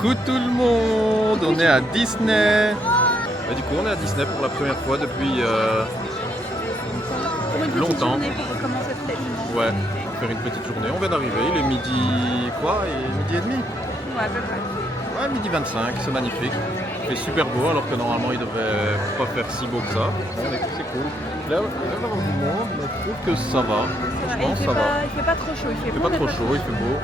Coucou tout le monde, on est à Disney. Et du coup on est à Disney pour la première fois depuis Pour une petite longtemps. journée pour recommencer peut-être. Ouais, pour faire une petite journée. On vient d'arriver, il est midi quoi? Il est midi et demi? Ouais, à peu près. Ouais, midi 25, c'est magnifique. Il fait super beau alors que normalement il devrait pas faire si beau que ça. Bon, c'est cool. Là, il va y avoir du monde, mais je trouve que ça va. Et Franchement, ça va. il fait pas trop chaud. Il fait pas trop chaud, il fait beau.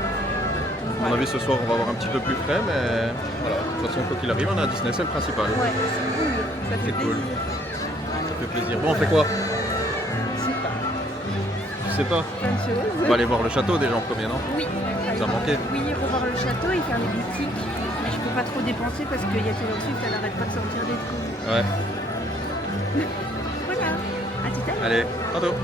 À mon avis, ce soir, on va avoir un petit peu plus frais, mais voilà. De toute façon, quoi qu'il arrive, on est à Disney, c'est le principal. Ouais, c'est cool. Ça fait C'est cool. plaisir. Ça fait plaisir. Bon, on fait quoi? Je sais pas. Je sais pas. Plein de choses. On va aller voir le château déjà en premier, non? Oui. Ça a manqué. Oui, revoir le château et faire les boutiques. Mais je peux pas trop dépenser parce qu'il y a Taylor Swift, elle arrête pas de sortir des trucs. Ouais. Voilà. À tout à l'heure. Allez, tantôt.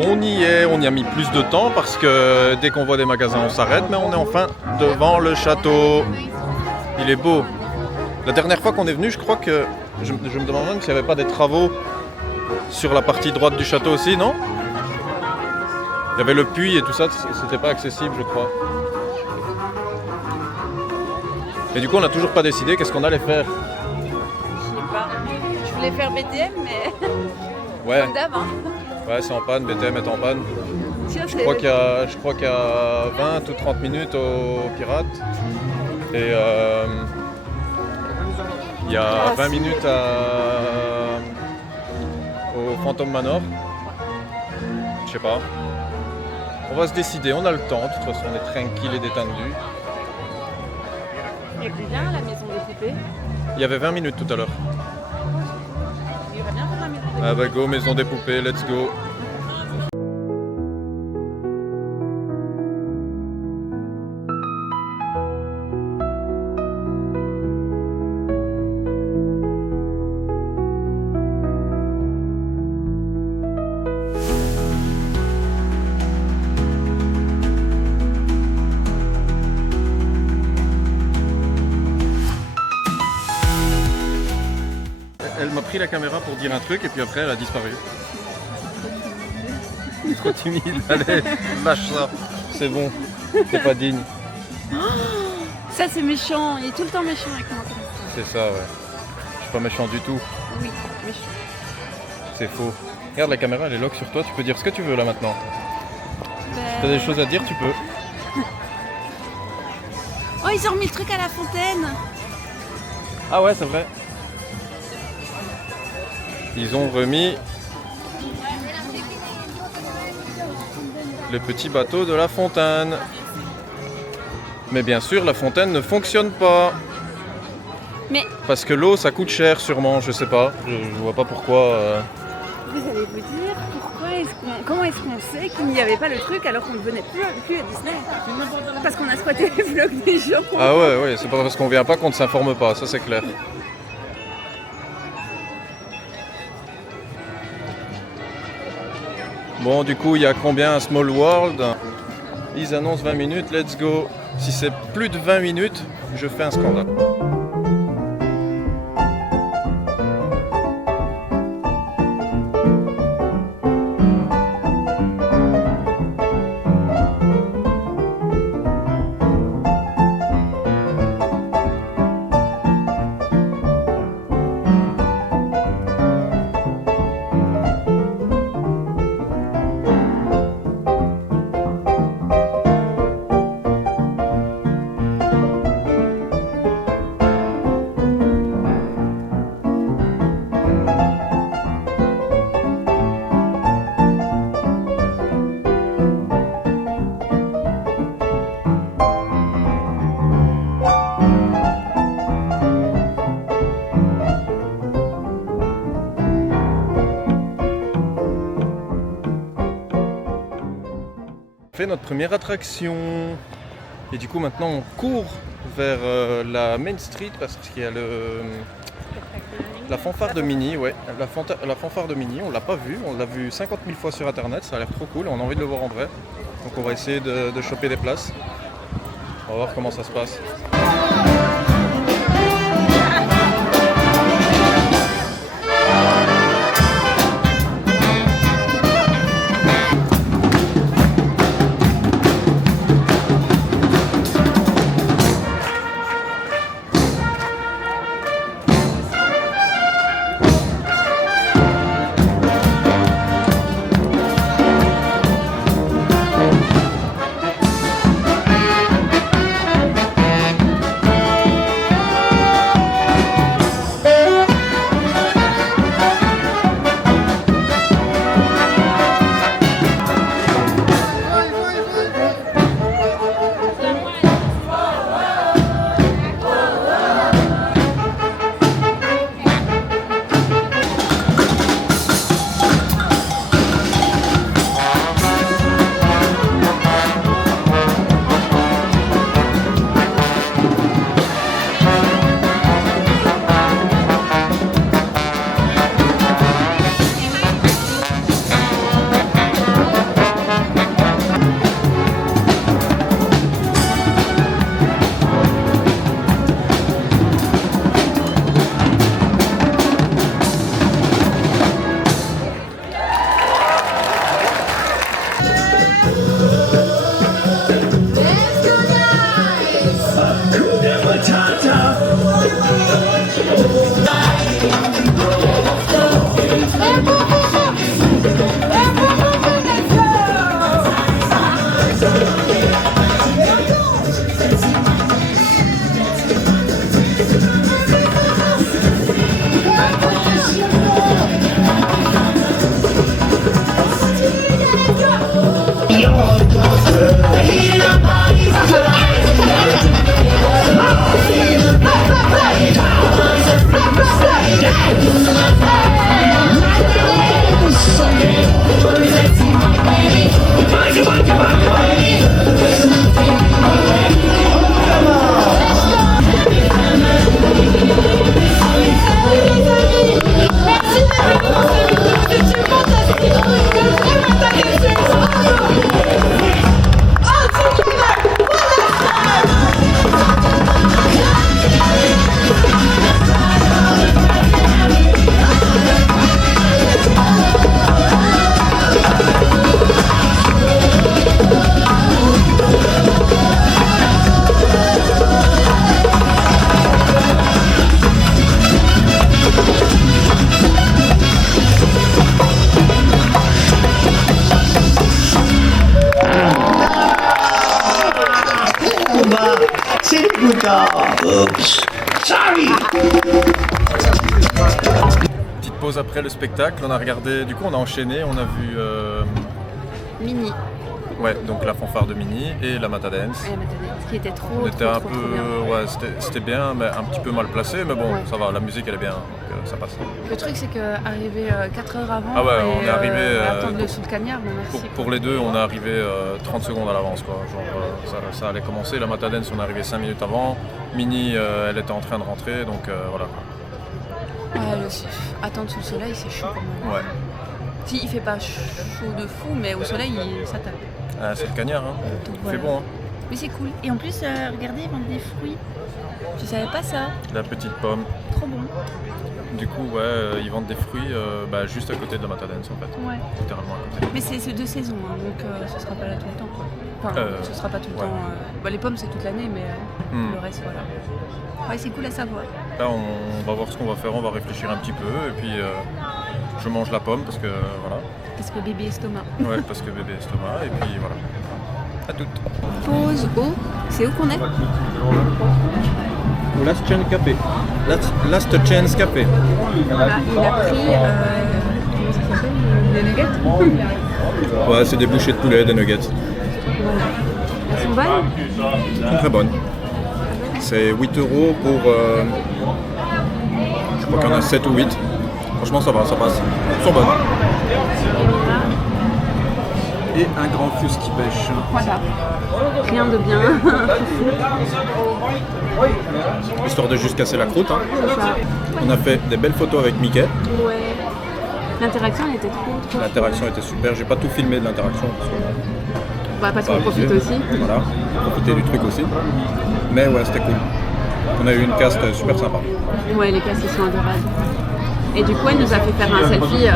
On y est, on y a mis plus de temps parce que dès qu'on voit des magasins on s'arrête, mais on est enfin devant le château. Il est beau. La dernière fois qu'on est venu, je crois que je me demande même s'il n'y avait pas des travaux sur la partie droite du château aussi, non? Il y avait le puits et tout ça, c'était pas accessible je crois. Et du coup on n'a toujours pas décidé qu'est-ce qu'on allait faire. Je sais pas. Je voulais faire BTM, mais Ouais, comme d'hab. Hein. ouais c'est en panne, BTM est en panne. Tiens, Je crois qu'il y a 20 ou 30 minutes au Pirate et il y a 20 minutes au Phantom Manor. Je sais pas. On va se décider, on a le temps, de toute façon on est tranquille et détendu. Il y a combien à la maison des poupées? Il y avait 20 minutes tout à l'heure. Il y aurait bien pour la maison des poupées. Ah bah go, maison des poupées, let's go. Elle m'a pris la caméra pour dire un truc et puis après elle a disparu. Trop timide, allez, lâche ça, c'est bon, c'est pas digne. Ça, c'est méchant. Il est tout le temps méchant avec moi. C'est ça, ouais. Je suis pas méchant du tout, Oui, méchant. c'est faux. Regarde, la caméra elle est lock sur toi, tu peux dire ce que tu veux là maintenant. Si t'as des choses à dire, tu peux. Oh, ils ont remis le truc à la fontaine. Ah ouais, c'est vrai. Ils ont remis le petit bateau de la fontaine. Mais bien sûr, la fontaine ne fonctionne pas. Mais Parce que l'eau, ça coûte cher sûrement, je sais pas. Je vois pas pourquoi. vous allez vous dire comment est-ce qu'on sait qu'il n'y avait pas le truc alors qu'on ne venait plus à Disney? Parce qu'on a squatté les vlogs des gens. Ah ouais, c'est pas parce qu'on vient pas qu'on ne s'informe pas, ça c'est clair. Bon, du coup, il y a combien à Small World? Ils annoncent 20 minutes, let's go. Si c'est plus de 20 minutes, je fais un scandale. notre première attraction. Et du coup maintenant on court vers la Main Street parce qu'il y a la fanfare de Mini, ouais. La fanfare de Mini, on l'a pas vu, on l'a vu 50 000 fois sur internet, ça a l'air trop cool, on a envie de le voir en vrai. Donc on va essayer de choper des places. On va voir comment ça se passe. Petite pause après le spectacle, on a regardé, du coup on a enchaîné, on a vu Mini. Ouais, donc la fanfare de Mini et la Matadance. Et la Matadance, qui était trop, On était trop, un trop, peu, trop bien. ouais, c'était bien, mais un petit peu mal placé, mais bon, Ouais. ça va, la musique elle est bien, donc ça passe. Le truc, c'est qu'arriver 4 heures avant, Ah ouais, et, on est arrivé, attendre le sous de cagnard, mais merci. Pour les deux, on est arrivé 30 secondes à l'avance, quoi. Genre, ça allait commencer, la Matadance on est arrivé 5 minutes avant, Mini elle était en train de rentrer, donc voilà. Ouais, attendre sous le soleil, c'est chaud quand même. Ouais. Si, il fait pas chaud de fou, mais au soleil, ça tape. C'est le cagnard, hein. Donc, Il voilà. fait bon, hein. Mais c'est cool. Et en plus, regardez, ils vendent des fruits. Je savais pas ça. La petite pomme. Trop bon. Du coup, ouais, ils vendent des fruits juste à côté de la Matadance en fait. Ouais. Littéralement à côté. Mais c'est de saison, hein, donc ce sera pas là tout le temps, quoi. Enfin, ce sera pas tout le ouais. temps. Les pommes, c'est toute l'année, mais le reste, voilà. Ouais, c'est cool à savoir. Là, on va voir ce qu'on va faire, on va réfléchir un petit peu, et puis je mange la pomme parce que voilà. Parce que bébé estomac. Ouais, parce que bébé estomac, et puis voilà. À toutes. Pause eau. C'est où qu'on est? Au Last Chance Café. Last Chance Café. Voilà, il a pris. Comment ça s'appelle? Des nuggets? Ouais, c'est des bouchées de poulet, des nuggets. Elles sont bonnes? Elles sont très bonnes. C'est 8 € pour. Je crois qu'il y en a 7 ou 8. Franchement, ça va, ça passe. Elles sont bonnes. et un grand fus qui pêche. Voilà. Rien de bien. Histoire de juste casser la croûte. Hein. C'est ça. On a fait des belles photos avec Mickey. Ouais. L'interaction elle était trop. L'interaction était super. J'ai pas tout filmé de l'interaction. Parce qu'on profite aussi. Voilà, profiter du truc aussi. Mais ouais, c'était cool. On a eu une cast super sympa. Ouais, les castes ils sont adorables. Et du coup, elle nous a fait faire un selfie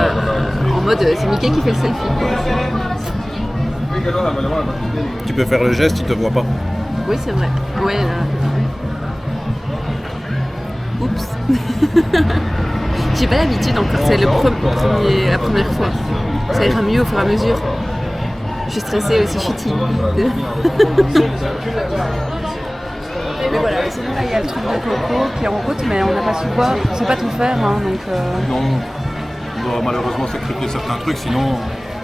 en mode c'est Mickey qui fait le selfie. Tu peux faire le geste, il te voit pas. Oui, c'est vrai. Ouais. Oups. J'ai pas l'habitude encore. C'est la première fois. Ça ira mieux au fur et à mesure. Je suis stressée aussi, je suis timide. Mais voilà, sinon là il y a le truc de Coco qui est en route, mais on n'a pas su voir, on sait pas tout faire, hein, donc... Non, on doit malheureusement sacrifier certains trucs, sinon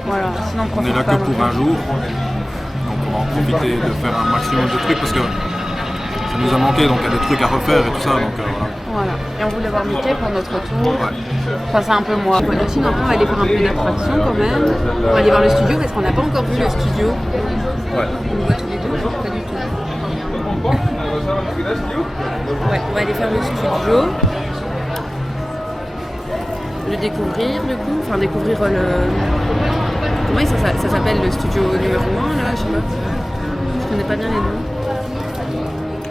voilà, sinon on est là que pour un jour. Donc on va en profiter de faire un maximum de trucs parce que ça nous a manqué, donc il y a des trucs à refaire et tout ça, donc voilà. Voilà, et on voulait voir Mickey pour notre tour. Ouais. Enfin c'est un peu moi. Voilà, sinon après on va aller faire un peu d'attraction quand même. On va aller voir le studio parce qu'on n'a pas encore vu le studio. Ouais. On le voit tous les deux, pas du tout. Ouais, on va aller faire le studio. Le découvrir du coup, enfin découvrir le... Comment ça s'appelle le studio numéro 1 là, je sais pas. Je connais pas bien les noms.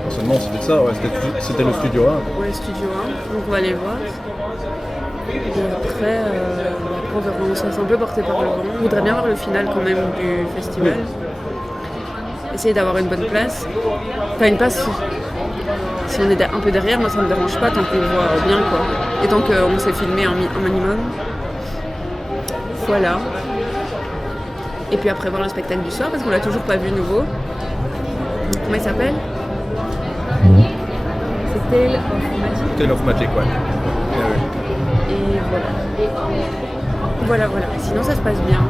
Seulement c'était ça, ouais, c'était le studio 1. Ouais, le studio 1, donc on va aller voir. Et après, on verra, on se laisse un peu porter par le vent. On voudrait bien voir le final quand même du festival. Essayer d'avoir une bonne place. Enfin une place, si on est un peu derrière, moi ça me dérange pas tant qu'on voit bien quoi. Et tant qu'on s'est filmé un minimum. Voilà. Et puis après voir le spectacle du soir parce qu'on l'a toujours pas vu nouveau. Comment il s'appelle ? C'est Tale of Magic. Tale of Magic, ouais. Et voilà. Voilà. Sinon ça se passe bien.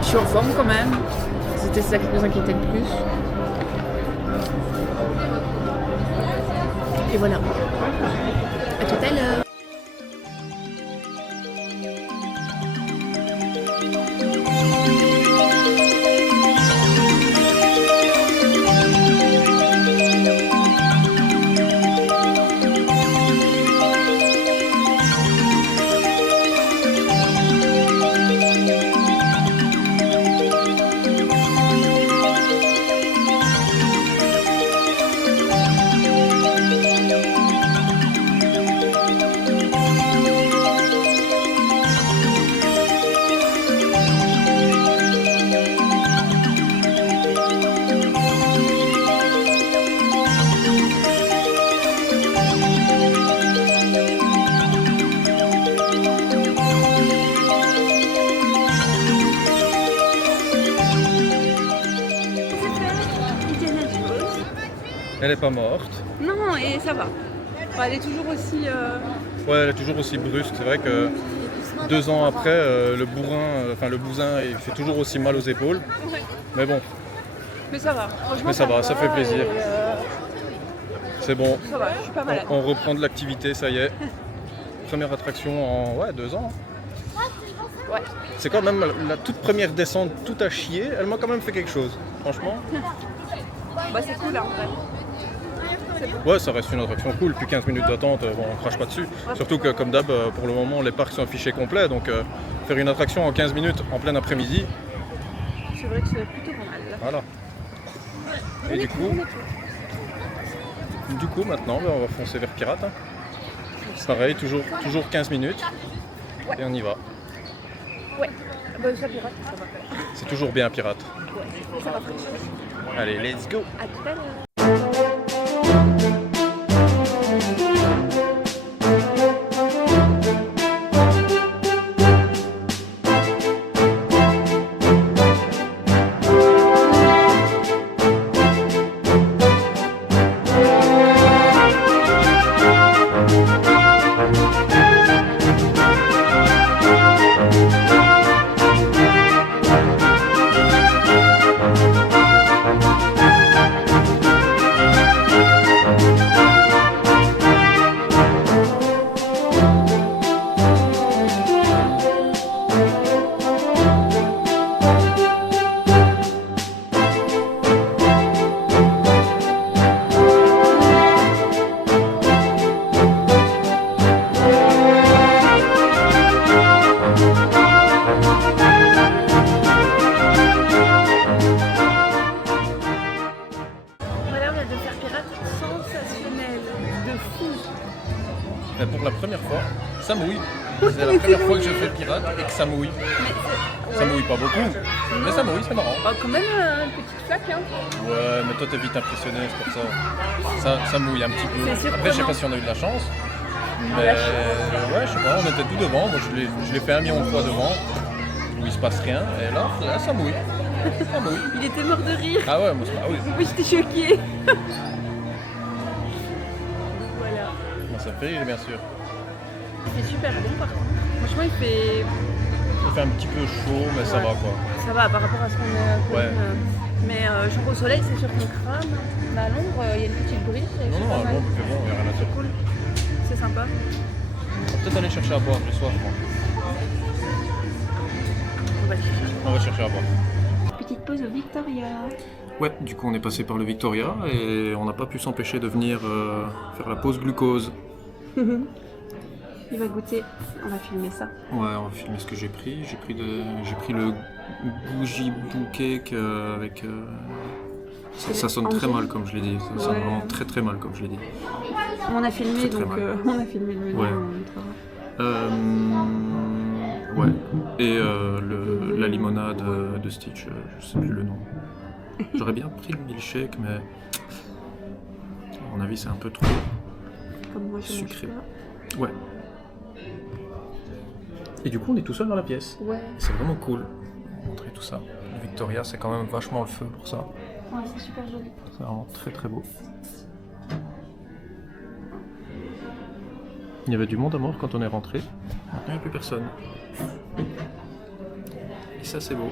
Je suis en forme quand même. C'était ça qui nous inquiétait le plus. Et voilà. À tout à l'heure. Elle est pas morte. Non, et ça va. Enfin, elle est toujours aussi... Ouais, elle est toujours aussi brusque. C'est vrai que 2 ans après, le bousin, il fait toujours aussi mal aux épaules. Ouais. Mais bon. Mais ça va. Franchement, Mais ça va, ça fait plaisir. Et, c'est bon. ça va, je suis pas malade. On reprend de l'activité, ça y est. Première attraction en 2 ans. Ouais. C'est quand même la toute première descente tout à chier. Elle m'a quand même fait quelque chose, franchement. Bah c'est cool, hein, en vrai. Ouais, ça reste une attraction cool, plus 15 minutes d'attente, bon, on crache pas dessus. Surtout que comme d'hab, pour le moment, les parcs sont affichés complets, donc faire une attraction en 15 minutes en plein après-midi. C'est vrai que c'est plutôt pas mal. Voilà. Et du coup, maintenant, on va foncer vers Pirate. Hein. Pareil, toujours 15 minutes, ouais. Et on y va. Ouais, bah ça pirate, ça va. C'est toujours bien Pirate. Ouais, ça va très bien. Allez, let's go! À tout à l'heure. Mais pour la première fois, ça mouille. C'est la première fois que je fais pirate et que ça mouille. Ça mouille pas beaucoup, mais ça mouille, c'est marrant. Oh, quand même une petite flaque. Hein. Ouais, mais toi t'es vite impressionné, c'est pour ça. Ça mouille un petit peu. C'est Après, je sais pas si on a eu de la chance. Mais ouais, je sais pas, on était tout devant. Moi, je l'ai fait 1 million de fois devant, où il se passe rien. Et là ça mouille. Ça mouille. Il était mort de rire. Ah ouais, moi, oui. Oui, j'étais choquée. Voilà. Moi, ça me fait rire, bien sûr. C'est super bon par contre. Franchement, il fait Un petit peu chaud, mais ça va quoi. Ça va par rapport à ce qu'on a Ouais. Mais genre au soleil, c'est sûr qu'on crame. Mais à l'ombre, il y a une petite brise. Non, c'est non, pas mal. bon, c'est bon, il n'y a rien à C'est dire. cool. C'est sympa. On va peut-être aller chercher à boire, j'ai soif moi. On va le chercher. On va chercher à boire. Petite pause au Victoria. Ouais, du coup on est passé par le Victoria et on n'a pas pu s'empêcher de venir faire la pause glucose. Il va goûter. On va filmer ça. Ouais, on va filmer ce que j'ai pris. J'ai pris le Goujibou cake avec... ça sonne très mal comme je l'ai dit. Ça sonne vraiment très très mal comme je l'ai dit. On a filmé C'est très donc mal. on a filmé le menu. Ouais. On montrera. Ouais. Et la limonade de Stitch, je sais plus le nom. J'aurais bien pris le milkshake, mais à mon avis c'est un peu trop Comme moi je mange sucré. pas. Ouais. Et du coup on est tout seul dans la pièce. Ouais. C'est vraiment cool. On va montrer tout ça. Le Victoria c'est quand même vachement le feu pour ça. Ouais, c'est super joli. C'est vraiment très très beau. Il y avait du monde à mort quand on est rentré. Maintenant il n'y a plus personne. Et ça c'est beau.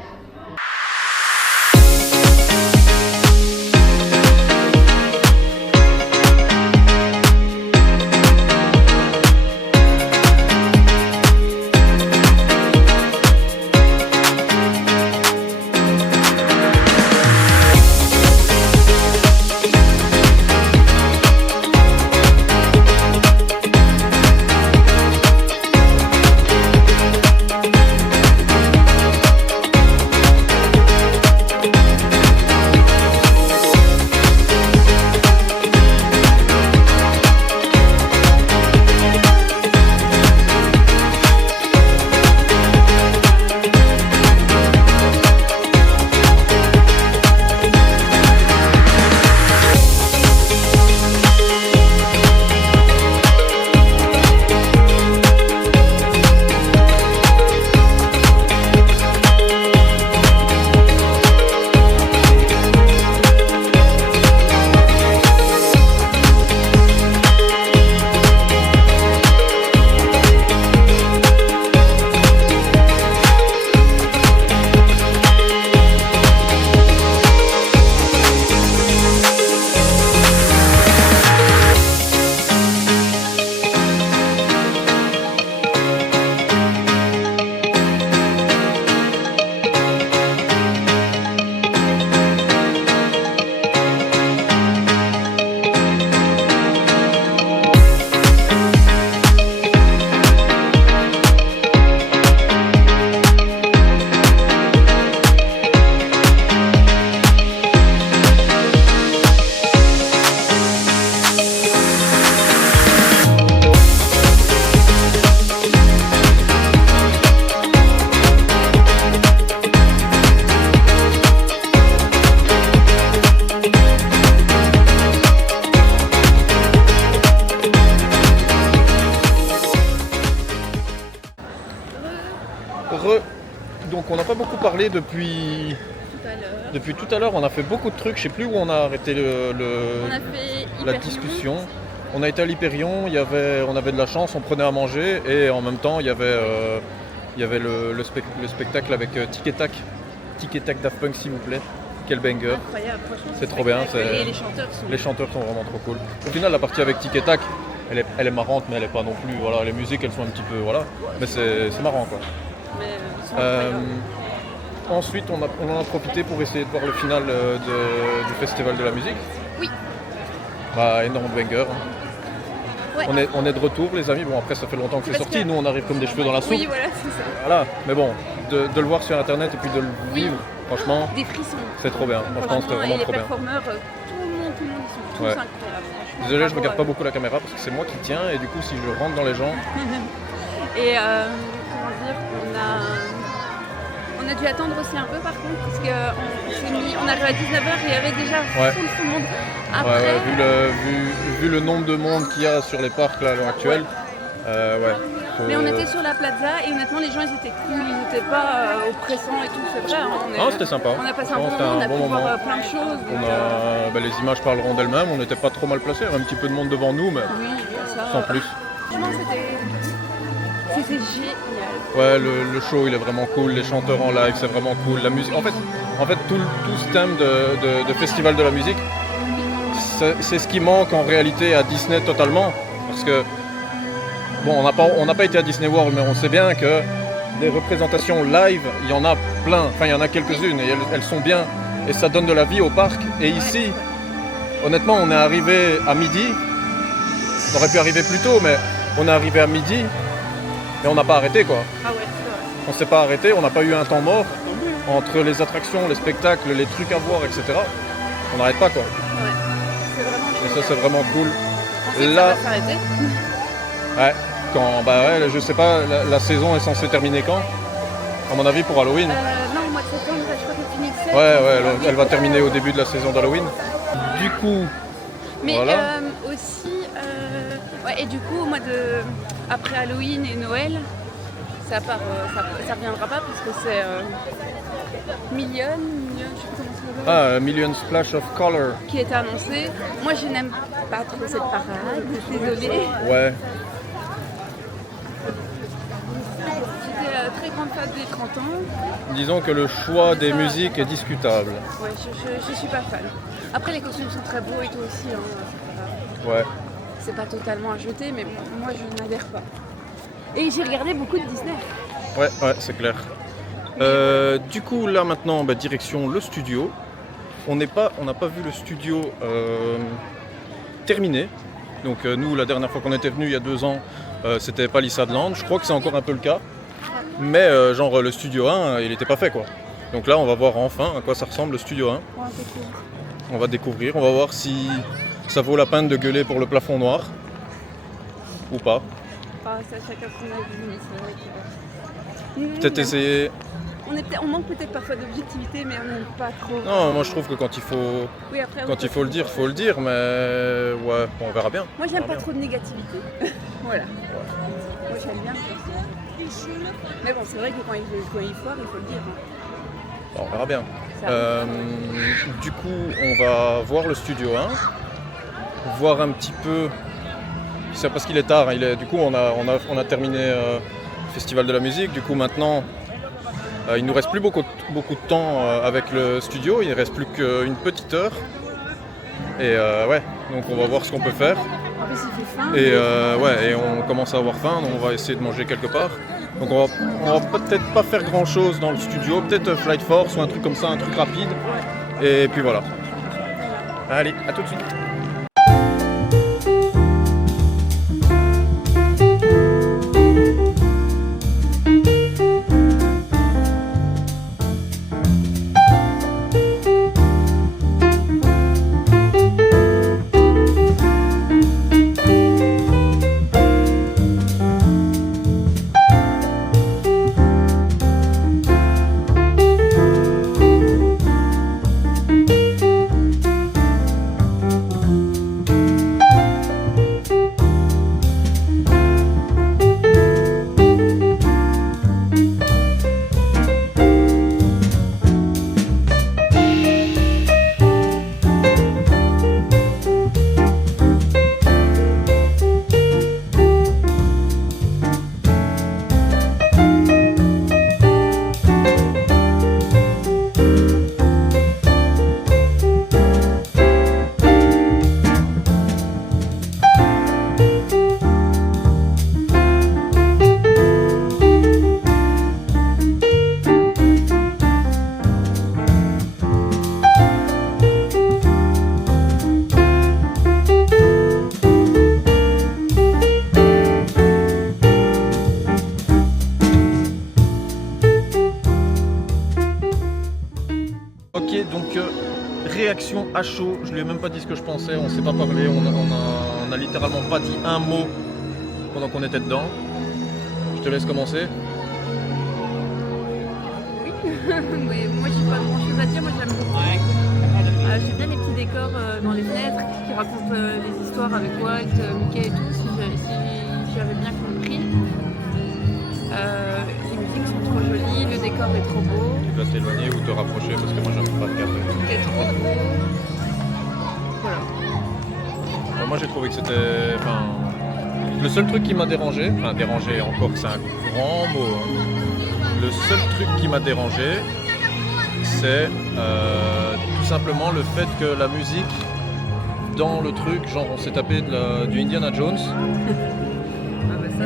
Donc on n'a pas beaucoup parlé depuis tout à l'heure. On a fait beaucoup de trucs. Je sais plus où on a arrêté On a fait la Hyperion. discussion. On a été à l'Hyperion, on avait de la chance, on prenait à manger et en même temps il y avait le spectacle avec Tic et Tac Daft Punk s'il vous plaît. Quel banger. Incroyable, franchement. C'est trop bien, Et les chanteurs sont. Les chanteurs sont vraiment trop cool. Au final la partie avec Tic et Tac, elle est marrante mais elle est pas non plus. Voilà, les musiques elles sont un petit peu. Voilà. Mais c'est marrant quoi. Mais ils sont incroyables. Ensuite, on en a profité pour essayer de voir le final du Festival de la musique. Oui. Bah, énorme banger. Hein. Ouais. On est de retour, les amis. Bon, après, ça fait longtemps que c'est Parce sorti. que- Nous, on arrive comme des cheveux dans la soupe. Oui, voilà, c'est ça. Voilà. Mais bon, de le voir sur Internet et puis de le vivre, franchement, Des frissons. c'est trop bien. Franchement, c'était Et vraiment les trop bien. performeurs, tout le monde, ils sont tous Ouais. incroyables. Franchement. Désolé, je regarde pas beaucoup la caméra parce que c'est moi qui tiens et du coup si je rentre dans les gens... Et comment dire, on a dû attendre aussi un peu par contre parce qu'on arrive à 19h et il y avait déjà full tout le monde. Après... Vu le nombre de monde qu'il y a sur les parcs là, à l'heure actuelle, Mais on était sur la plaza et honnêtement les gens ils étaient cool, ils n'étaient pas oppressants et tout, c'est vrai. C'était sympa. On a passé un bon moment, on a pu voir plein de choses. Les images parleront d'elles-mêmes, on n'était pas trop mal placés, il y avait un petit peu de monde devant nous, mais sans plus. Franchement c'était génial. Ouais, le show il est vraiment cool, les chanteurs en live c'est vraiment cool, la musique. En fait tout ce thème de festival de la musique, c'est ce qui manque en réalité à Disney totalement, parce que bon, on n'a pas été à Disney World, mais on sait bien que des représentations live, il y en a plein, enfin il y en a quelques-unes et elles sont bien et ça donne de la vie au parc. Et ici, honnêtement, on est arrivé à midi, on aurait pu arriver plus tôt, mais on est arrivé à midi et on n'a pas arrêté quoi. Ah ouais, c'est vrai. On s'est pas arrêté, on n'a pas eu un temps mort entre les attractions, les spectacles, les trucs à voir, etc. On n'arrête pas quoi. Ouais, c'est vraiment Et ça c'est vraiment cool. Là, ça va s'arrêter. Ouais. Je sais pas, la saison est censée terminer quand? À mon avis pour Halloween. Non, au mois de septembre, je crois qu'elle finit le 7. Ouais, elle va terminer au début de la saison d'Halloween. Du coup, mais voilà. Aussi, et du coup, après Halloween et Noël, ça reviendra pas puisque c'est Million, je sais pas comment ça s'appelle. Million Splash of Color. Qui était annoncé. Moi, je n'aime pas trop cette parade, désolée. Ouais. J'étais très grande fan des 30 ans. Disons que le choix des musiques est discutable. Ouais, je suis pas fan. Après, les costumes sont très beaux et tout aussi. Hein. Ouais. C'est pas totalement à jeter, mais moi, je n'adhère pas. Et j'ai regardé beaucoup de Disney. Ouais, c'est clair. Du coup, là maintenant, direction le studio. On n'a pas vu le studio terminé. Donc nous, la dernière fois qu'on était venu il y a 2 ans, c'était Palisade Land. Je crois que c'est encore un peu le cas. Mais le studio 1, il n'était pas fait quoi. Donc là, on va voir enfin à quoi ça ressemble le studio 1. On va découvrir, on va voir si ça vaut la peine de gueuler pour le plafond noir. Ou pas. Ça, chacun son avis, c'est vrai que... Peut-être essayer... On manque peut-être parfois d'objectivité, mais on n'aime pas trop. Non, moi je trouve que quand il faut le dire, mais ouais, on verra bien. Moi j'aime pas trop de négativité. Voilà. Moi j'aime bien. Mais bon, c'est vrai que quand il foire, il faut le dire. Hein. On verra bien. Du coup, on va voir le studio 1, voir un petit peu. C'est parce qu'il est tard. Du coup, on a terminé le festival de la musique. Du coup, maintenant. Il ne nous reste plus beaucoup de temps avec le studio, il ne reste plus qu'une petite heure. Et donc on va voir ce qu'on peut faire. En plus il fait faim. Et on commence à avoir faim, donc on va essayer de manger quelque part. Donc on va peut-être pas faire grand chose dans le studio, peut-être Flight Force ou un truc comme ça, un truc rapide. Et puis voilà. Allez, à tout de suite. à chaud, je lui ai même pas dit ce que je pensais, on s'est pas parlé, on a littéralement pas dit un mot pendant qu'on était dedans. Je te laisse commencer. Oui, moi j'ai pas grand chose à dire, moi j'aime beaucoup. J'aime bien les petits décors dans les fenêtres qui racontent les histoires avec Walt, Mickey et tout, si j'avais bien compris. Les musiques sont trop jolies, le décor est trop beau. Tu dois t'éloigner ou te rapprocher parce que moi j'aime pas le cadre. Tout est trop beau. Voilà. Moi j'ai trouvé que c'était. Enfin, le seul truc qui m'a dérangé, enfin dérangé encore que c'est un grand mot, hein. Le seul truc qui m'a dérangé, c'est tout simplement le fait que la musique dans le truc, genre on s'est tapé du Indiana Jones. Ah bah ça,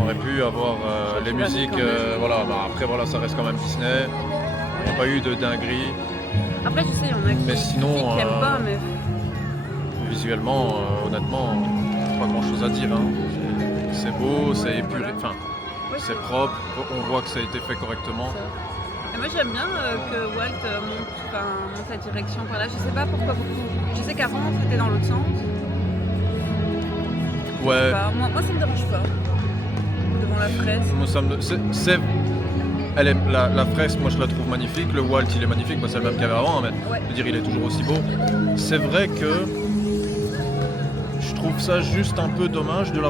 On aurait pu avoir les musiques, voilà, bah après voilà, ça reste quand même Disney. Il n'y a pas eu de dinguerie. Après je sais, il y en a Mais sinon, qui aiment pas, mais visuellement, honnêtement, pas grand chose à dire, hein. C'est beau, c'est épuré, enfin, ouais, c'est propre, on voit que ça a été fait correctement. Et moi j'aime bien que Walt monte la direction par là. Je sais pas pourquoi beaucoup. Je sais qu'avant c'était dans l'autre sens. Ouais. Moi ça me dérange pas. Devant la fraise. Moi, la fresque, moi je la trouve magnifique. Le Walt, il est magnifique, bah, c'est le même qu'il y avait avant, mais Ouais. je veux dire, il est toujours aussi beau. C'est vrai que je trouve ça juste un peu dommage de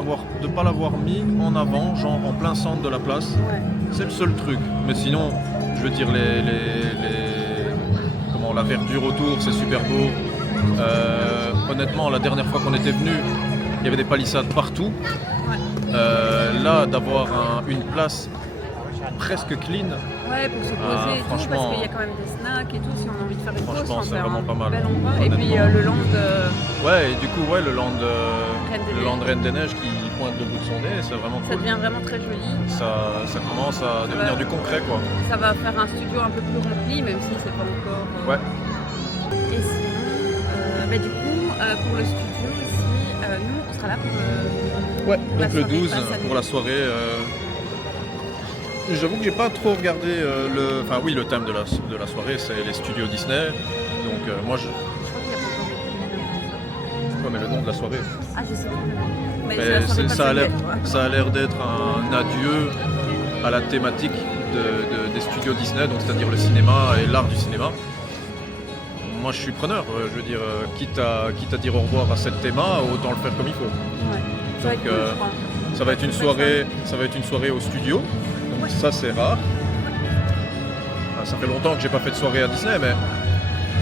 pas l'avoir mis en avant, genre en plein centre de la place. Ouais. C'est le seul truc. Mais sinon, je veux dire, la verdure autour, c'est super beau. Honnêtement, la dernière fois qu'on était venu, il y avait des palissades partout. Ouais. Là, d'avoir une place presque clean, Ouais, pour se poser et tout, parce franchement, qu'il y a quand même des snacks et tout, si on a envie de faire une pause, franchement, enfin, c'est vraiment un pas mal. bel endroit. Et puis Honnêtement. le land ouais, et du coup, ouais, le land des Reine des Neiges qui pointe le bout de son nez, c'est vraiment ça cool. devient vraiment très joli. Ça commence à devenir du concret, quoi. Ça va faire un studio un peu plus rempli, même si c'est pas encore. Ouais. Et sinon, du coup, pour le studio aussi, nous on sera là pour Ouais, la donc le soirée 12 passe à pour nous. la soirée. J'avoue que j'ai pas trop regardé Enfin oui, le thème de la soirée, c'est les studios Disney. Donc moi, Je crois qu'il y a pas encore de Ouais, mais le nom de la soirée. Ah, je sais plus. Mais Mais c'est la soirée ça a l'air, passe à nous, ça a l'air d'être un adieu à la thématique des studios Disney, donc c'est-à-dire le cinéma et l'art du cinéma. Moi, je suis preneur. Je veux dire, quitte à dire au revoir à cette théma, autant le faire comme il faut. Ouais. Ça va être Donc, cool, je crois. Ça va être une soirée au studio. Donc ça, c'est rare. Enfin, ça fait longtemps que j'ai pas fait de soirée à Disney, mais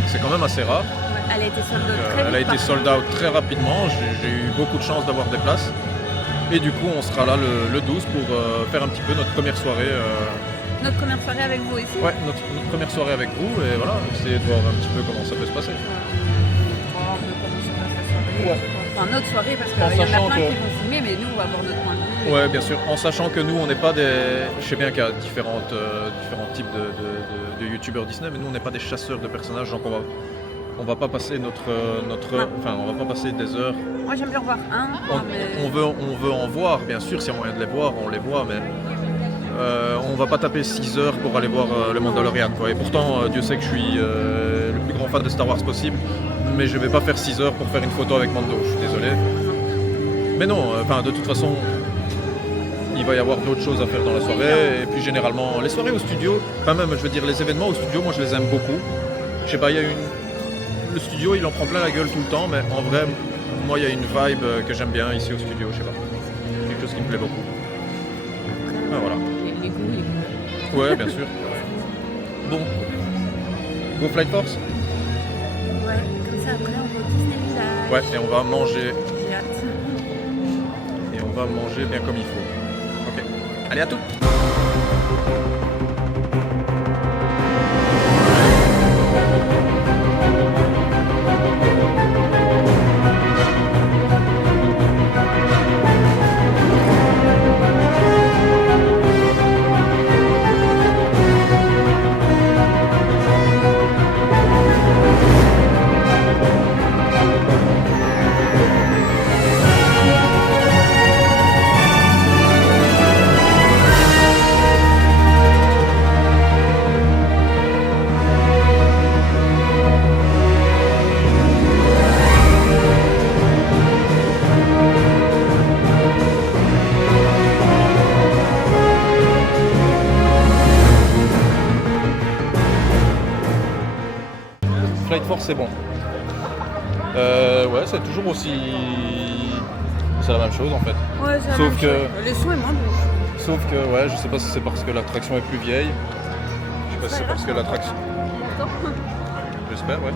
c'est quand même assez rare. Ouais, elle a été sold out très Elle a vite, été par sold out très rapidement. J'ai eu beaucoup de chance d'avoir des places. Et du coup, on sera là le 12 pour faire un petit peu notre première soirée. Notre première soirée avec vous ici. Ouais, notre première soirée avec vous. Et voilà, essayer de voir un petit peu comment ça peut se passer. On veut commencer par la soirée. Ouais. Enfin, notre soirée, parce En qu'il y en a sachant plein que- qui vont filmer, mais nous, on va avoir notre point de vue. Ouais, bien sûr. En sachant que nous, on n'est pas des. Je sais bien qu'il y a différents types de youtubeurs Disney, mais nous, on n'est pas des chasseurs de personnages, donc on va pas passer enfin, on va pas passer des heures. Moi, j'aime bien en voir un. mais... On veut en voir, bien sûr, s'il y a moyen de les voir, on les voit, mais on va pas taper 6 heures pour aller voir le Mandalorian, quoi. Et pourtant, Dieu sait que je suis le plus grand fan de Star Wars possible, mais je vais pas faire 6 heures pour faire une photo avec Mando, je suis désolé. Mais non, enfin, de toute façon, il va y avoir d'autres choses à faire dans la soirée, et puis généralement, les soirées au studio, enfin même, je veux dire, les événements au studio, moi je les aime beaucoup. Je sais pas, le studio, il en prend plein la gueule tout le temps, mais en vrai, moi, il y a une vibe que j'aime bien ici au studio, je sais pas. Quelque chose qui me plaît beaucoup. Ah, voilà. Les goûts, les goûts. Ouais, bien sûr. Bon. Go Flight Force? Ouais, comme ça, après, on va au Disney Village. Ouais, et on va manger. J'ai hâte. Et on va manger bien comme il faut. Ok. Allez, à toutes! fort c'est bon. Ouais, c'est toujours aussi... C'est la même chose en fait. Ouais, c'est la Sauf même que- chose. Le son est moins bon. Sauf que, ouais, je sais pas si c'est parce que l'attraction est plus vieille. Je sais pas si c'est parce que l'attraction... J'espère, ouais.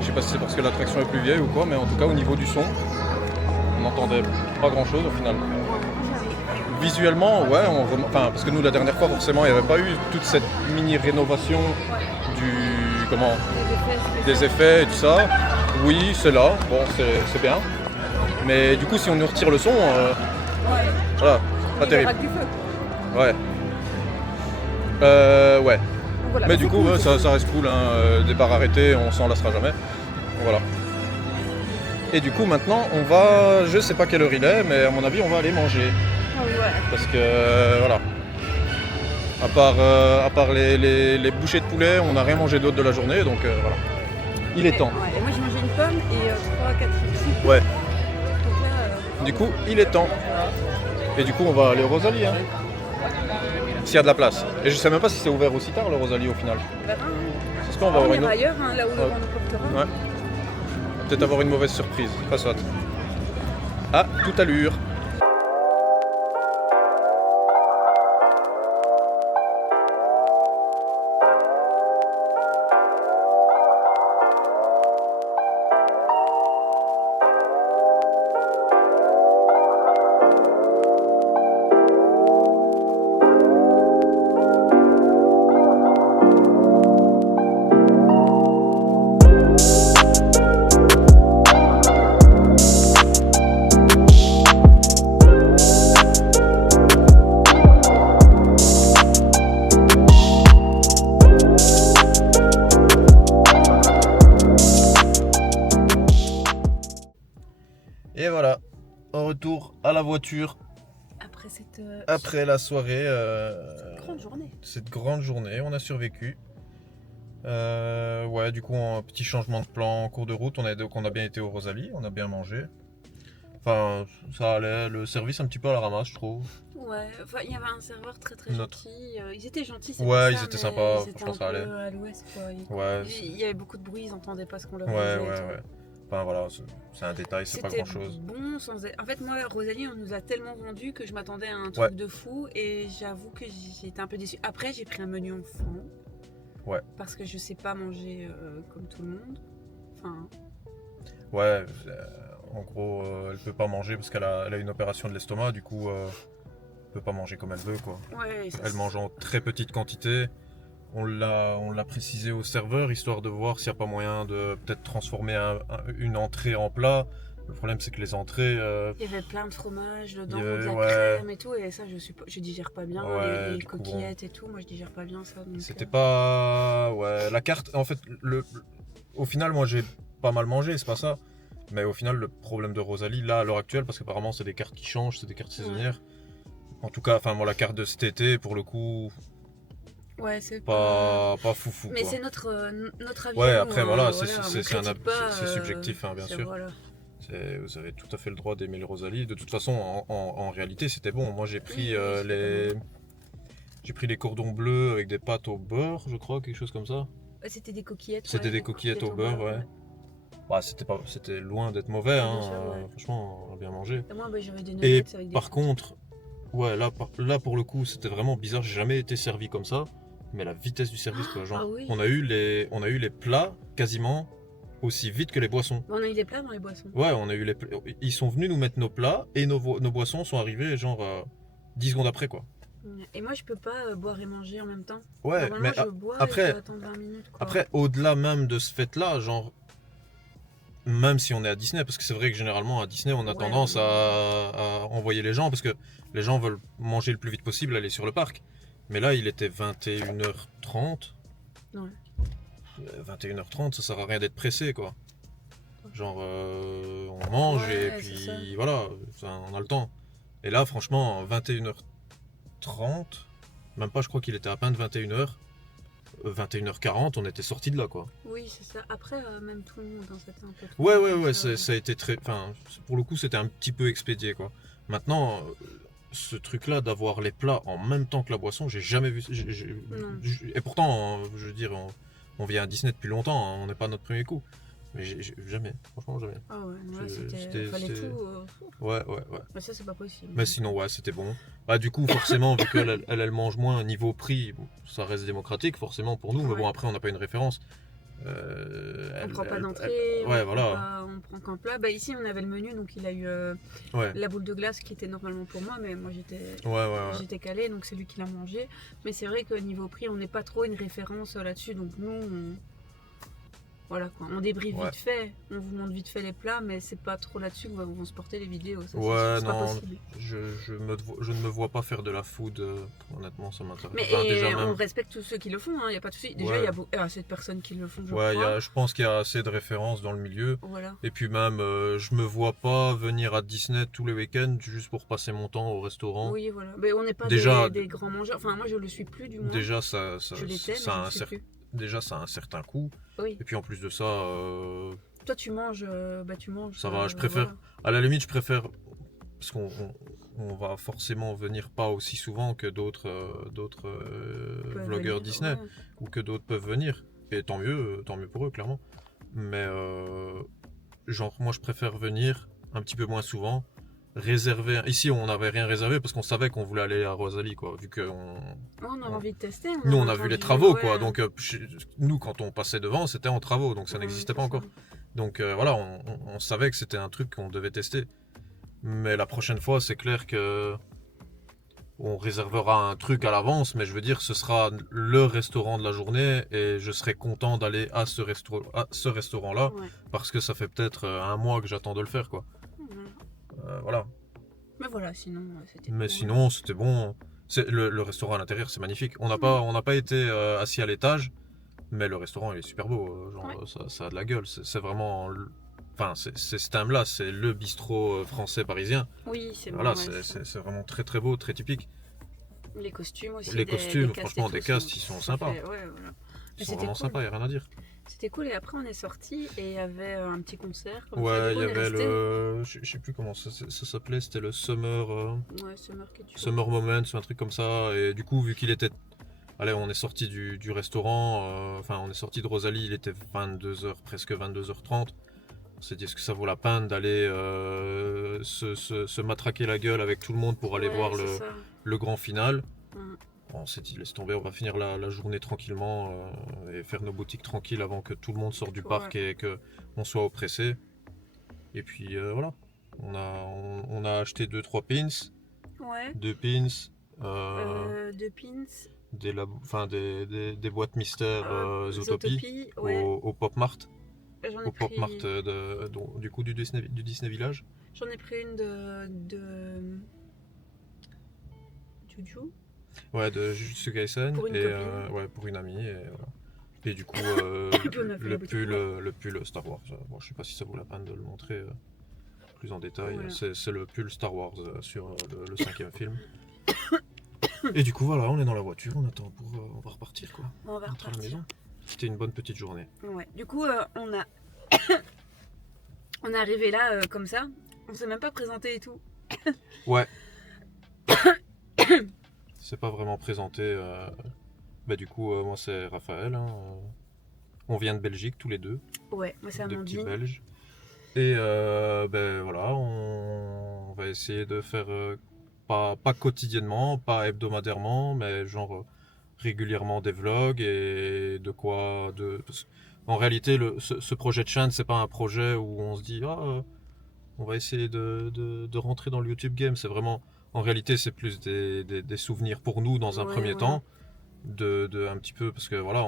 Je sais pas si c'est parce que l'attraction est plus vieille ou quoi, mais en tout cas au niveau du son, on n'entendait pas grand chose au final. Visuellement, ouais, enfin, parce que nous la dernière fois forcément il n'y avait pas eu toute cette mini rénovation des effets et tout ça. Oui, c'est là, bon c'est bien. Mais du coup si on nous retire le son, voilà, pas terrible. Ouais. Ouais. Voilà, Mais c'est du coup, cool, ouais, c'est ça reste cool, hein. Départ arrêté, on s'en lassera jamais. Voilà. Et du coup, maintenant, on va. Je sais pas quelle heure il est, mais à mon avis, on va aller manger. Ah ouais. Parce que, voilà. À part les bouchées de poulet, on n'a rien mangé d'autre de la journée, donc voilà. Il est temps. Ouais, et moi j'ai mangé une pomme et 3-4 chips. Ouais. Donc là, Du coup, il est temps. Et du coup, on va aller au Rosalie, hein. S'il y a de la place. Et je sais même pas si c'est ouvert aussi tard, le Rosalie, au final. on verra. Hein. Est-ce qu'on va avoir On une... ira ailleurs, hein, là où le Ouais. vent nous portera. Ouais. Peut-être avoir une mauvaise surprise. Pas soit. À toute allure. Et voilà, en retour à la voiture Après cette après la soirée, grande journée. cette grande journée, on a survécu. Ouais, du coup, un petit changement de plan en cours de route. On a bien été au Rosalie, on a bien mangé. Enfin, ça allait, le service un petit peu à la ramasse, je trouve. Ouais, enfin il y avait un serveur très Notre- gentil. Ils étaient gentils, c'est Ouais, pas ils ça, étaient mais sympas, ils étaient franchement, un ça peu allait. à l'ouest quoi. Ouais, Il y avait beaucoup de bruit, ils n'entendaient pas ce qu'on leur Ouais, disait. et ouais, tout. ouais. Enfin voilà, c'est un détail, c'est pas C'était grand chose. bon sans... En fait, moi, Rosalie, on nous a tellement vendu que je m'attendais à un truc Ouais. de fou et j'avoue que j'étais un peu déçue. Après, j'ai pris un menu enfant. Ouais. Parce que je sais pas manger comme tout le monde. Enfin, Ouais, en gros, elle peut pas manger parce qu'elle a une opération de l'estomac, du coup, elle peut pas manger comme elle veut, quoi. ouais, ça, Elle mange en très petite quantité. On l'a précisé au serveur, histoire de voir s'il n'y a pas moyen de peut-être transformer une entrée en plat. Le problème, c'est que les entrées... il y avait plein de fromage dedans, Il y avait- de la ouais. crème et tout, et ça, je digère pas bien. Ouais, les du coup, bon. coquillettes et tout, moi, je digère pas bien ça. donc, C'était pas... Ouais, la carte... En fait, au final, moi, j'ai pas mal mangé, c'est pas ça. Mais au final, le problème de Rosalie, là, à l'heure actuelle, parce qu'apparemment, c'est des cartes qui changent, c'est des cartes saisonnières. En tout cas, enfin, moi, la carte de cet été, pour le coup, Ouais, c'est pas foufou, Mais quoi. c'est notre avis. Ouais, à nous, après, hein, voilà, on critique pas, c'est subjectif, hein, bien sûr. Voilà. Vous avez tout à fait le droit d'aimer le Rosalie. De toute façon, en réalité, c'était bon. Moi, j'ai pris Oui, c'était j'ai pris les cordons bleus avec des pâtes au beurre, je crois, quelque chose comme ça. Ouais, c'était des coquillettes. C'était des coquillettes au beurre, ouais. Bah, c'était loin d'être mauvais, Ouais, hein. bien sûr, ouais. Franchement, on a bien mangé. Et moi, j'avais des Et nuggets avec des par frites. contre, ouais, là pour le coup, c'était vraiment bizarre. J'ai jamais été servi comme ça. Mais la vitesse du service, quoi. Genre, Ah oui. on a eu les plats quasiment aussi vite que les boissons. On a eu des plats dans les boissons. Ouais, on a eu ils sont venus nous mettre nos plats et nos boissons sont arrivées genre 10 secondes après, quoi. Et moi, je peux pas boire et manger en même temps. Ouais, Normalement, mais je bois après- et je dois attendre 20 minutes. Quoi. après, au-delà même de ce fait-là, genre, même si on est à Disney, parce que c'est vrai que généralement à Disney, on a Ouais, tendance ouais. à envoyer les gens, parce que les gens veulent manger le plus vite possible, aller sur le parc. Mais là, il était 21h30. Ouais. 21h30, ça sert à rien d'être pressé, quoi. Genre, on mange Ouais, et c'est puis ça. voilà, on a le temps. Et là, franchement, 21h30, même pas, je crois qu'il était à peine 21h. 21h40, on était sorti de là, quoi. Oui, c'est ça. Après, même tout le monde dans cette un peu trop. Ouais, ça a été très. Enfin, pour le coup, c'était un petit peu expédié, quoi. Maintenant, ce truc-là d'avoir les plats en même temps que la boisson, j'ai jamais vu. Non. Et pourtant, je veux dire, on vient à Disney depuis longtemps, hein, on n'est pas à notre premier coup. Mais jamais, franchement jamais. Ah ouais, moi J'étais- c'était. Fallait j'étais- tout. Ouais. Mais ça, c'est pas possible. Mais sinon, ouais, c'était bon. Bah, du coup, forcément, vu qu'elle mange moins, niveau prix, bon, ça reste démocratique, forcément, pour nous. Mais bon, Ouais. après, on n'a pas une référence. On prend pas d'entrée, Ouais, on voilà. prend pas- on prend qu'un plat. Bah ici on avait le menu, donc il a eu Ouais, la boule de glace qui était normalement pour moi, mais moi ouais. j'étais calée, donc c'est lui qui l'a mangé. Mais c'est vrai que niveau prix, on n'est pas trop une référence là-dessus, donc nous, voilà quoi, on débriefe Ouais. vite fait, on vous montre vite fait les plats, mais c'est pas trop là-dessus qu'on vont se porter les vidéos. Ça, Ouais, c'est pas non, possible. je ne me vois pas faire de la food. Honnêtement, ça m'intéresse. Mais Enfin, déjà on même. respecte tous ceux qui le font, il n'y a pas de souci. Déjà, Ouais. il y a assez de personnes qui le font, je Ouais, crois. je pense qu'il y a assez de références dans le milieu. Voilà. Et puis même, je me vois pas venir à Disney tous les week-ends juste pour passer mon temps au restaurant. Oui, voilà. Mais on n'est pas Déjà- des grands mangeurs. Enfin, moi, je le suis plus, du moins. Déjà, Je l'étais, mais ça a je un le suis plus. déjà, ça a un certain coût. Oui. Et puis en plus de ça, Toi, tu manges. Tu manges. ça va, je préfère. voilà. À la limite, je préfère. Parce on va forcément venir pas aussi souvent que d'autres Peuvent vlogueurs venir, Disney. ouais. Ou que d'autres peuvent venir. Et tant mieux pour eux, clairement. Mais genre, moi, je préfère venir un petit peu moins souvent. Réserver. Ici, on n'avait rien réservé parce qu'on savait qu'on voulait aller à Rosalie, quoi. Vu que On a envie de tester. nous, on a vu les travaux, ouais. quoi. Donc, nous, quand on passait devant, c'était en travaux. Donc, ça Ouais, n'existait c'est pas ça. encore. Donc, voilà, on savait que c'était un truc qu'on devait tester. Mais la prochaine fois, c'est clair que on réservera un truc à l'avance, mais je veux dire, ce sera le restaurant de la journée et je serai content d'aller à ce restaurant-là Ouais. parce que ça fait peut-être un mois que j'attends de le faire, quoi. Voilà. Mais voilà, sinon, c'était. Mais cool. sinon, c'était bon. Le restaurant à l'intérieur, c'est magnifique. On n'a pas été assis à l'étage, mais le restaurant, il est super beau. Genre, Ouais. ça a de la gueule. C'est vraiment. Enfin, c'est ce thème-là, c'est le bistrot français parisien. Oui, c'est bon. Voilà, ouais, c'est vraiment très très beau, très typique. Les costumes aussi. Les costumes, castes franchement, et des tout, castes, ils sont ça sympas. fait- ouais, voilà. Ils Mais sont c'était vraiment cool. sympas, il n'y a rien à dire. C'était cool, et après, on est sorti et il y avait un petit concert. Comme ça. Ouais, Du coup, il y on est avait resté. le. Je sais plus comment ça s'appelait, c'était le Summer. Ouais, Summer Ketchup. Summer Moments, un truc comme ça. Et du coup, vu qu'il était. Allez, on est sorti du restaurant, enfin, on est sorti de Rosalie, il était 22h, presque 22h30. On s'est dit, est-ce que ça vaut la peine d'aller se matraquer la gueule avec tout le monde pour aller Ouais, voir c'est ça. le grand final? Mm. On s'est dit, laisse tomber, on va finir la journée tranquillement et faire nos boutiques tranquilles avant que tout le monde sorte du parc et qu'on soit oppressé. Et puis voilà, on a acheté 2-3 pins, Ouais. 2 pins, Deux pins. des boîtes mystères Zootopie Ouais. au Pop Mart. J'en ai Au Pop pris... Mart du coup du Disney Village. J'en ai pris une de... Juju. Ouais, de Jujutsu Kaisen. Pour une et copine. ouais, pour une amie. Et, voilà. Et du coup, puis on a fait la boutique, le pull Star Wars. Bon, je sais pas si ça vaut la peine de le montrer plus en détail. Voilà. C'est le pull Star Wars sur le 5e film. Et du coup, voilà, on est dans la voiture, on attend on va repartir, quoi. On va Rentrer à la repartir. maison. C'était une bonne petite journée. Ouais. Du coup, on a... on est arrivé là comme ça. On s'est même pas présenté et tout. Ouais. C'est pas vraiment présenté. Bah, du coup, moi, c'est Raphaël. Hein. On vient de Belgique, tous les deux. Ouais, moi c'est Deux petits Amandine. Belges. Et ben voilà, on va essayer de faire pas quotidiennement, pas hebdomadairement, mais genre régulièrement des vlogs et de quoi parce en réalité ce projet de chaîne, c'est pas un projet où on se dit on va essayer de rentrer dans le YouTube game. C'est vraiment, en réalité, c'est plus des souvenirs pour nous dans un premier temps, de un petit peu, parce que voilà,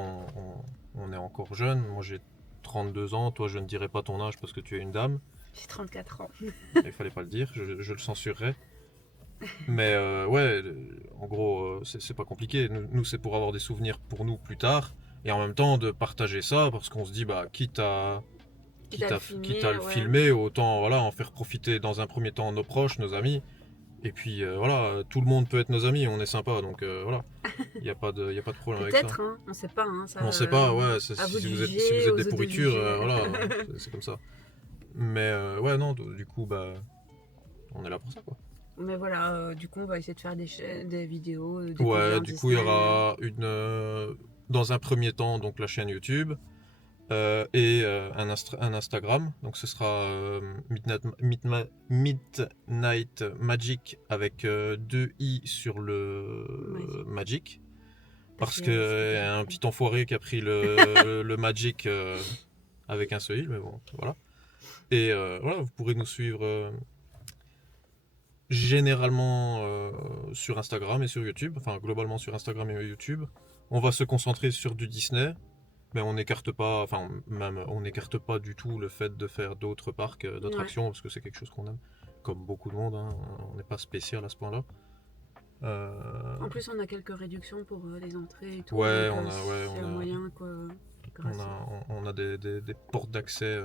on est encore jeune. Moi j'ai 32 ans, toi je ne dirais pas ton âge parce que tu es une dame. J'ai 34 ans. Il fallait pas le dire, je le censurerai. Mais ouais, en gros, c'est pas compliqué. Nous, c'est pour avoir des souvenirs pour nous plus tard. Et en même temps de partager ça, parce qu'on se dit, bah, quitte à le filmer, autant voilà, en faire profiter dans un premier temps nos proches, nos amis. Et puis voilà, tout le monde peut être nos amis, on est sympa, donc voilà. Il n'y a pas de problème avec ça. Peut-être, hein, on sait pas. Hein, ça, On sait pas, ouais, si à vous de vous êtes juger, aux des autres de pourritures, juger. voilà, c'est comme ça. Mais ouais, non, du coup, bah, on est là pour ça, quoi. Mais voilà, du coup, on va essayer de faire des vidéos. Ouais, découvrir du coup, il y Disney. aura dans un premier temps, donc la chaîne YouTube. un Instagram. Donc ce sera Midnight Magic avec 2 i sur le Magic. Parce qu'il y a un petit enfoiré qui a pris le Magic avec un seul i, mais bon, voilà. Et voilà, vous pourrez nous suivre généralement sur Instagram et sur YouTube, enfin globalement sur Instagram et YouTube. On va se concentrer sur du Disney, mais on n'écarte pas, enfin même on n'écarte pas du tout le fait de faire d'autres parcs, d'attractions, parce que c'est quelque chose qu'on aime, comme beaucoup de monde, hein. On n'est pas spécial à ce point-là. En plus, on a quelques réductions pour les entrées et tout. Ouais, donc, on a moyen quoi. on a des portes d'accès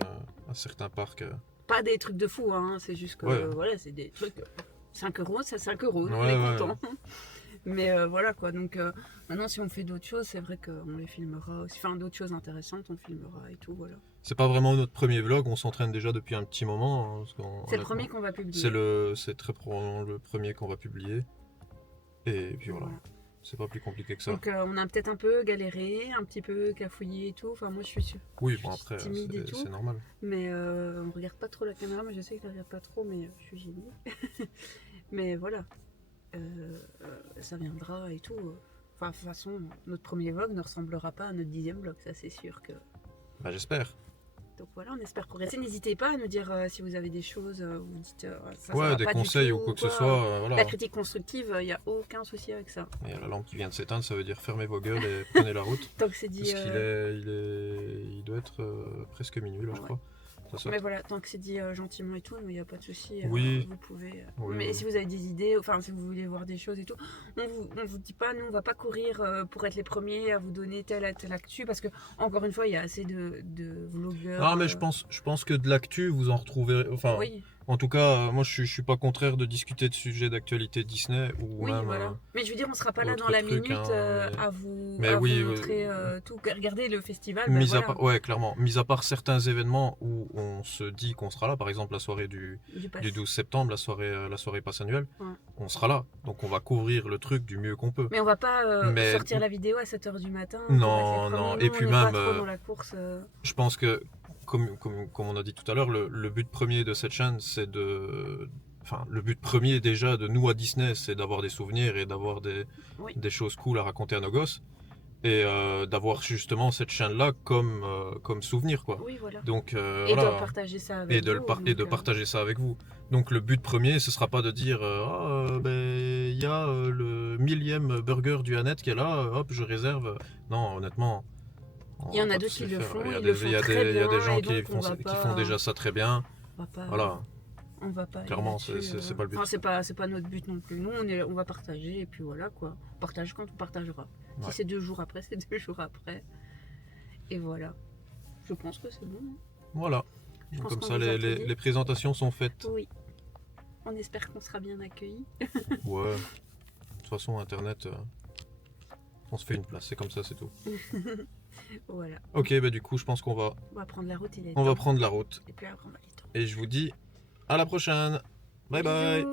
à certains parcs. Pas des trucs de fou, hein, c'est juste que voilà, c'est des trucs. 5 euros, c'est 5 euros, on est content. Mais voilà quoi, donc maintenant si on fait d'autres choses, c'est vrai qu'on les filmera aussi. Enfin, d'autres choses intéressantes, on filmera et tout, voilà. C'est pas vraiment notre premier vlog, on s'entraîne déjà depuis un petit moment. Hein, c'est le premier qu'on va publier. C'est très probablement le premier qu'on va publier. Et puis voilà. C'est pas plus compliqué que ça. Donc on a peut-être un peu galéré, un petit peu cafouillé et tout. Enfin moi je suis sûre. Oui, bon après c'est normal. Mais on regarde pas trop la caméra, moi je sais que je la regarde pas trop, mais je suis gênée. Mais voilà. Ça viendra et tout. Enfin de toute façon, notre premier vlog ne ressemblera pas à notre 10e vlog, ça c'est sûr que. Bah j'espère. Donc voilà, on espère progresser. N'hésitez pas à nous dire si vous avez des choses, vous dites ça ouais, va des pas conseils du ou tout, quoi que ce soit. Voilà. La critique constructive, il n'y a aucun souci avec ça. Il y a la lampe qui vient de s'éteindre, ça veut dire fermez vos gueules et prenez la route. Tant que c'est dit. Parce il doit être presque minuit là, je crois. Mais voilà, tant que c'est dit gentiment et tout, il n'y a pas de souci. Oui. Vous pouvez. Oui, mais si vous avez des idées, enfin si vous voulez voir des choses et tout, on vous dit pas, nous on va pas courir pour être les premiers à vous donner telle actu, parce que encore une fois, il y a assez de vlogueurs. Ah mais je pense que de l'actu vous en retrouvez. Enfin. Oui. En tout cas, moi je suis pas contraire de discuter de sujets d'actualité Disney ou oui, même. Voilà. Mais je veux dire, on sera pas là dans la truc, minute à vous montrer tout. Regardez le festival. Voilà. Ouais, clairement. Mis à part certains événements où on se dit qu'on sera là, par exemple la soirée du 12 septembre, la soirée passe annuelle, on sera là. Donc on va couvrir le truc du mieux qu'on peut. Mais on va pas sortir la vidéo à 7h du matin. Non. Et puis même. Pas trop dans la course, Je pense que. Comme on a dit tout à l'heure, le but premier de cette chaîne, c'est de... Enfin, le but premier déjà de nous à Disney, c'est d'avoir des souvenirs et d'avoir des choses cool à raconter à nos gosses. Et d'avoir justement cette chaîne-là comme souvenir, quoi. Oui, voilà. Donc, et voilà. de partager ça avec vous. Et de partager ça avec vous. Donc le but premier, ce sera pas de dire il y a le 1000e burger du Annette qui est là, hop, je réserve. Non, honnêtement... Il y en a d'autres qui le font, il y a des gens qui font déjà ça très bien. Voilà. On va pas. Clairement, c'est pas le but. Enfin, c'est pas notre but non plus. Nous, on va partager et puis voilà quoi. On partage quand on partagera. Ouais. Si c'est 2 jours après, c'est 2 jours après. Et voilà. Je pense que c'est bon. Voilà. Comme ça, les présentations sont faites. Oui. On espère qu'on sera bien accueillis. Ouais. De toute façon, Internet, on se fait une place. C'est comme ça, c'est tout. Voilà. Ok, bah du coup, je pense qu'on va... On va prendre la route. On va prendre la route. Et puis après, on va aller. Et je vous dis à la prochaine. Bye bye.